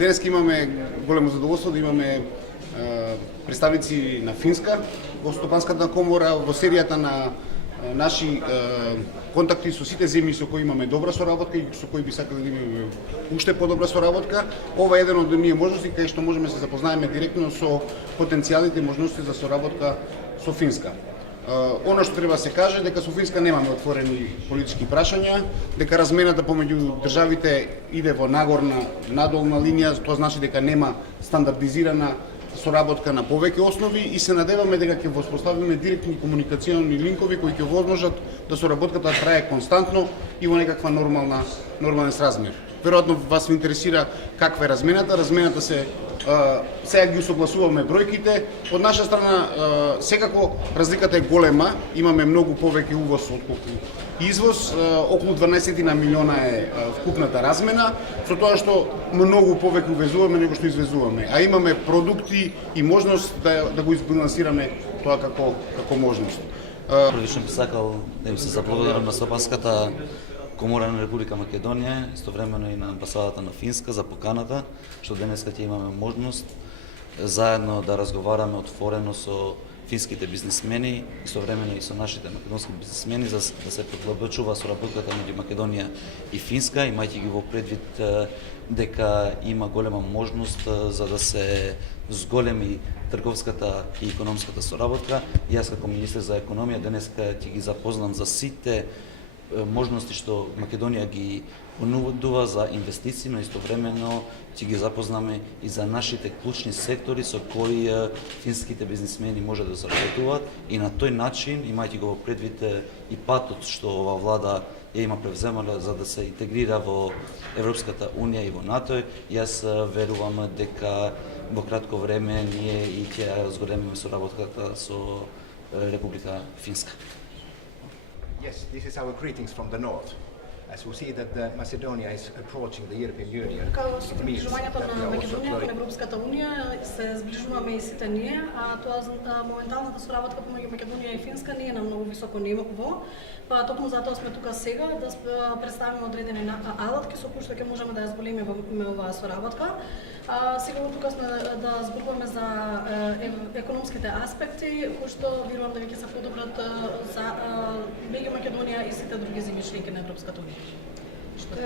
Денеска имаме големо задоволство да имаме представници на Финска во Стопанската комора во серијата на наши контакти со сите земји со кои имаме добра соработка и со кои би сакале да имаме уште подобра соработка. Ова е еден од оние можности кај што можеме да се запознаеме директно со потенцијалните можности за соработка со Финска. Оно што треба да се каже дека со Финска немаме отворени политички прашања, дека размената помеѓу државите иде во нагорна, надолна линија, тоа значи дека нема стандардизирана соработка на повеќе основи и се надеваме дека ќе воспоставиме директни комуникациони линкови кои ќе возможат да соработката трае константно и во некаква нормален сразмер. Веројатно вас ви интересира каква е размената. Размената сега ги усогласуваме бројките. Од наша страна секако разликата е голема, имаме многу повеќе увоз отколку извоз, околу 12 милиона е вкупната размена, со тоа што многу повеќе увезуваме него што извезуваме, а имаме продукти и можност да го избалансираме тоа како можност. Првично би сакал да им се заблагодарам на Стопанската комора на Република Македонија, истовремено и на амбасадата на Финска за поканата, што денеска ќе имаме можност заедно да разговараме отворено со финските бизнисмени, истовремено и со нашите македонски бизнисмени, за да се подлабочува соработката меѓу Македонија и Финска, имајќи ги во предвид дека има голема можност за да се зголеми трговската и економската соработка. И јас како министер за економија денеска ќе ги запознам за сите можности што Македонија ги понудува за инвестиции, но истовремено ќе ги запознаме и за нашите клучни сектори со кои финските бизнисмени може да соработуваат и на тој начин, имајќи го во предвид и патот што ова влада ја има превземала за да се интегрира во Европската унија и во НАТО, јас верувам дека во кратко време ние и ќе зголемиме соработката со Република Финска. Yes, this is our greetings from the north. As we see that Macedonia is approaching the European Union. Како со приближувањето на Македонија кон Европската унија се зближуваме и сите ние, а тоа моменталната соработка помеѓу Македонија и Финска не е на многу високо ниво, па токму затоа сме тука сега да представиме одредени алатки со кои што ќе можеме да ја зголемиме оваа соработка. Сигурно тука сме да зборуваме за економските аспекти, кои што верувам дека ќе се подобрат за меѓу Македонија и сите други земји членки на Европската унија.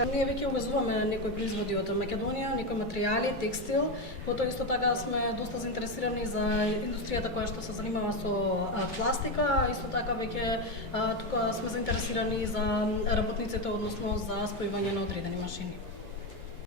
Ние веќе увезуваме некои производи од Македонија, некои материјали, текстил, потоа исто така сме доста заинтересирани за индустријата која што се занимава со пластика, исто така веќе тука сме заинтересирани за работниците, односно за спојување на одредени машини.